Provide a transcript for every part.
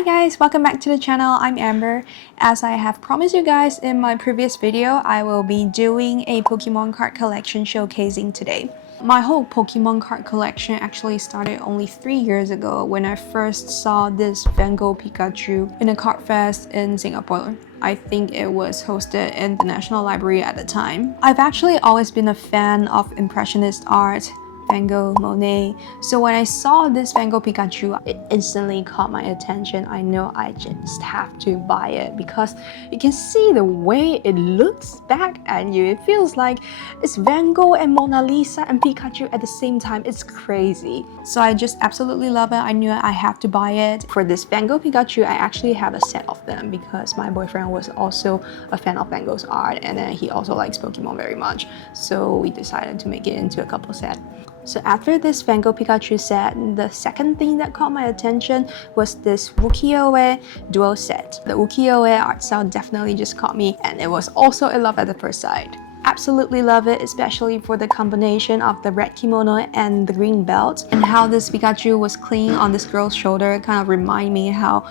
Hi guys, welcome back to the channel. I'm Amber. As I have promised you guys in my previous video, I will be doing a Pokemon card collection showcasing today. My whole Pokemon card collection actually started only 3 years ago when I first saw this Gogh Pikachu in a card fest in Singapore. I think it was hosted in the National Library at the time. I've actually always been a fan of Impressionist art, Van Gogh, Monet. So when I saw this Gogh Pikachu, it instantly caught my attention. I know I just have to buy it because you can see the way it looks back at you. It feels like it's Van Gogh and Mona Lisa and Pikachu at the same time. It's crazy. So I just absolutely love it. I knew I have to buy it. For this Gogh Pikachu, I actually have a set of them because my boyfriend was also a fan of Van Gogh's art, and then he also likes Pokemon very much. So we decided to make it into a couple set. So after this Gogh Pikachu set, the second thing that caught my attention was this ukiyoe duo set. The ukiyoe art style definitely just caught me, and it was also a love at the first sight. Absolutely love it, especially for the combination of the red kimono and the green belt, and how this Pikachu was clinging on this girl's shoulder kind of remind me how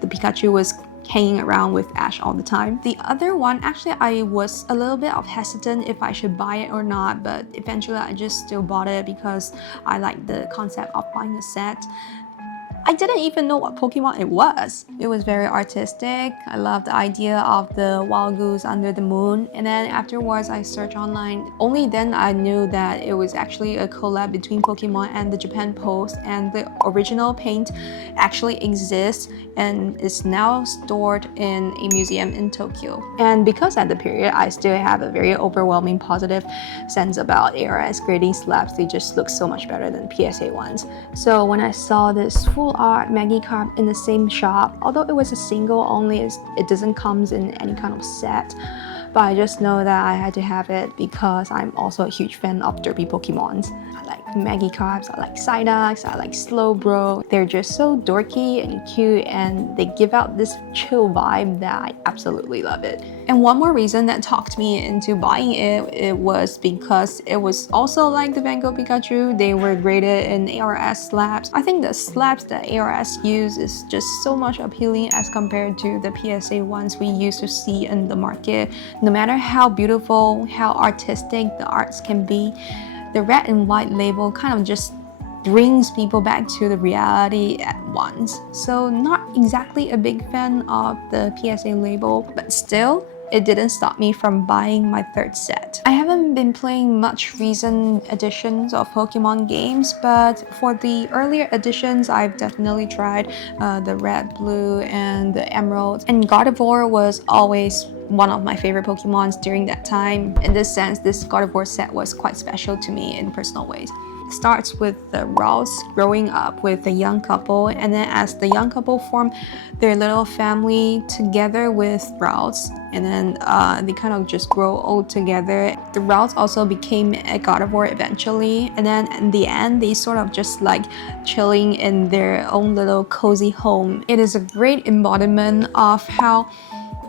the Pikachu was hanging around with Ash all the time. The other one, actually I was a little bit hesitant if I should buy it or not, but eventually I just still bought it because I like the concept of buying a set. I didn't even know what Pokemon it was. It was very artistic. I loved the idea of the wild goose under the moon. And then afterwards I searched online. Only then I knew that it was actually a collab between Pokemon and the Japan Post, and the original paint actually exists and is now stored in a museum in Tokyo. And because at the period I still have a very overwhelming positive sense about ARS grading slabs, they just look so much better than PSA ones. So when I saw this full art Magikarp in the same shop, although it was a single only, it doesn't come in any kind of set, but I just know that I had to have it because I'm also a huge fan of derpy Pokemons. I like Magikarps, I like Psyducks, I like Slowbro. They're just so dorky and cute, and they give out this chill vibe that I absolutely love it. And one more reason that talked me into buying it was because it was also like the Gogh Pikachu. They were graded in ARS slabs. I think the slabs that ARS use is just so much appealing as compared to the PSA ones we used to see in the market. No matter how beautiful, how artistic the arts can be, the red and white label kind of just brings people back to the reality at once. So not exactly a big fan of the PSA label, but still, it didn't stop me from buying my third set. I haven't been playing much recent editions of Pokemon games, but for the earlier editions, I've definitely tried the Red, Blue, and the Emerald. And Gardevoir was always one of my favorite Pokemons during that time. In this sense, this Gardevoir set was quite special to me in personal ways. It starts with the Ralts growing up with a young couple, and then as the young couple form their little family together with Ralts, and then they kind of just grow old together. The Ralts also became a Gardevoir eventually, and then in the end they sort of just like chilling in their own little cozy home. It is a great embodiment of how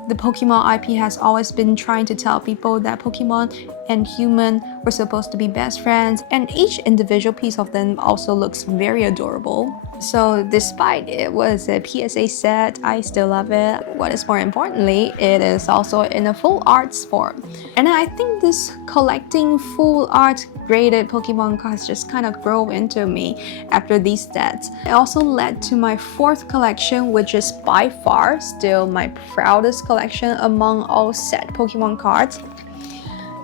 the Pokemon IP has always been trying to tell people that Pokemon and human were supposed to be best friends, and each individual piece of them also looks very adorable. So despite it was a PSA set, I still love it. What is more importantly, it is also in a full arts form. And I think this collecting full art graded Pokemon cards just kind of grow into me after these sets. It also led to my fourth collection, which is by far still my proudest collection among all set Pokemon cards.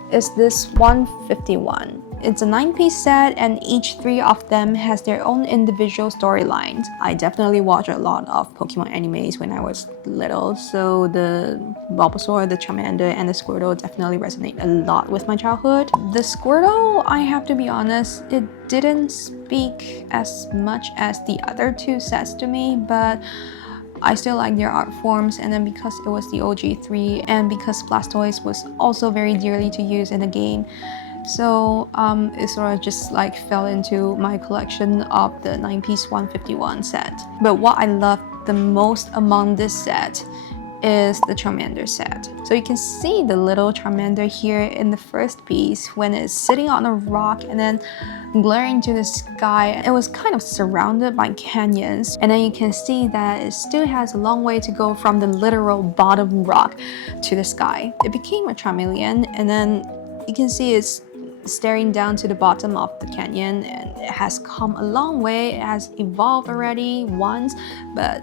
Is this 151. It's a 9-piece set, and each 3 of them has their own individual storylines. I definitely watched a lot of Pokemon animes when I was little, so the Bulbasaur, the Charmander, and the Squirtle definitely resonate a lot with my childhood. The Squirtle, I have to be honest, it didn't speak as much as the other 2 sets to me, but I still like their art forms, and then because it was the OG3 and because Blastoise was also very dearly to use in the game, so it sort of just like fell into my collection of the 9-piece 151 set. But what I love the most among this set is the Charmander set. So you can see the little Charmander here in the first piece when it's sitting on a rock and then glaring to the sky. It was kind of surrounded by canyons, and then you can see that it still has a long way to go from the literal bottom rock to the sky. It became a Charmeleon, and then you can see it's staring down to the bottom of the canyon, and it has come a long way. It has evolved already once, but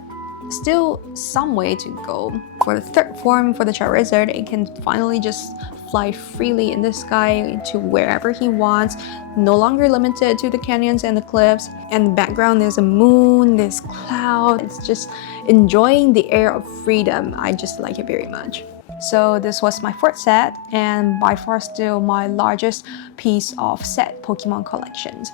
still some way to go. For the third form, for the Charizard, it can finally just fly freely in the sky to wherever he wants, no longer limited to the canyons and the cliffs. And the background, there's a moon, there's cloud. It's just enjoying the air of freedom. I just like it very much. So this was my fourth set, and by far still my largest piece of set Pokemon collections.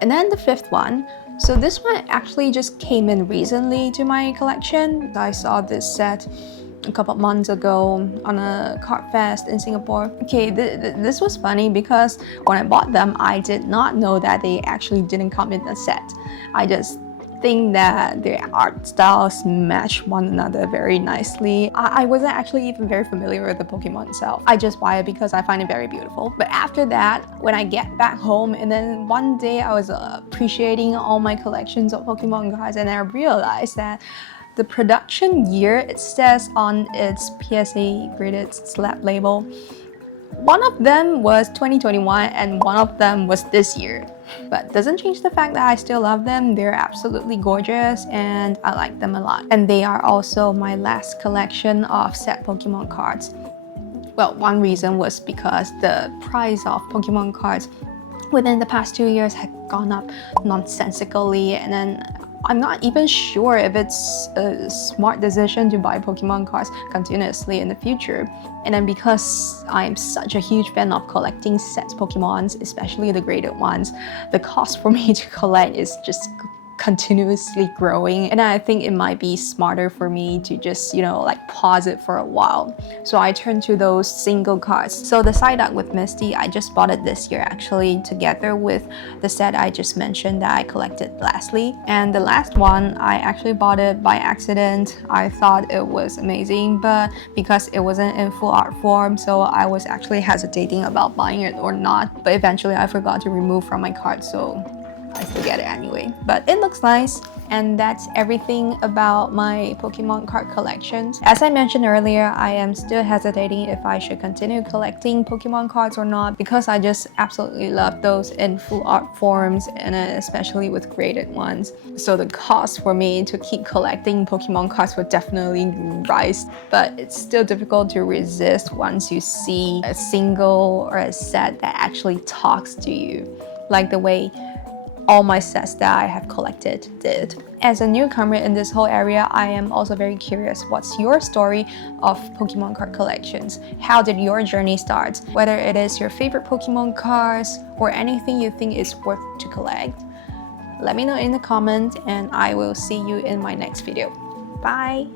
And then the fifth one. So this one actually just came in recently to my collection. I saw this set a couple of months ago on a card fest in Singapore. Okay, this was funny because when I bought them, I did not know that they actually didn't come in a set. I just think that their art styles match one another very nicely. I wasn't actually even very familiar with the Pokemon itself. I just buy it because I find it very beautiful. But after that, when I get back home, and then one day I was appreciating all my collections of Pokemon cards, and I realized that the production year it says on its PSA graded slab label, one of them was 2021 and one of them was this year. But doesn't change the fact that I still love them. They're absolutely gorgeous and I like them a lot. And they are also my last collection of set Pokemon cards. Well, one reason was because the price of Pokemon cards within the past 2 years had gone up nonsensically, and then I'm not even sure if it's a smart decision to buy Pokemon cards continuously in the future. And then because I'm such a huge fan of collecting sets Pokemons, especially the graded ones, the cost for me to collect is just continuously growing, and I think it might be smarter for me to just, like pause it for a while. So I turned to those single cards. So the Psyduck with Misty, I just bought it this year actually, together with the set I just mentioned that I collected lastly. And the last one, I actually bought it by accident. I thought it was amazing, but because it wasn't in full art form, so I was actually hesitating about buying it or not. But eventually I forgot to remove from my cart, so I still get it anyway. But it looks nice, and that's everything about my Pokemon card collections. As I mentioned earlier, I am still hesitating if I should continue collecting Pokemon cards or not, because I just absolutely love those in full art forms, and especially with graded ones. So the cost for me to keep collecting Pokemon cards would definitely rise, but it's still difficult to resist once you see a single or a set that actually talks to you, like the way all my sets that I have collected did. As a newcomer in this whole area, I am also very curious, what's your story of Pokemon card collections? How did your journey start? Whether it is your favorite Pokemon cards or anything you think is worth to collect. Let me know in the comments, and I will see you in my next video. Bye!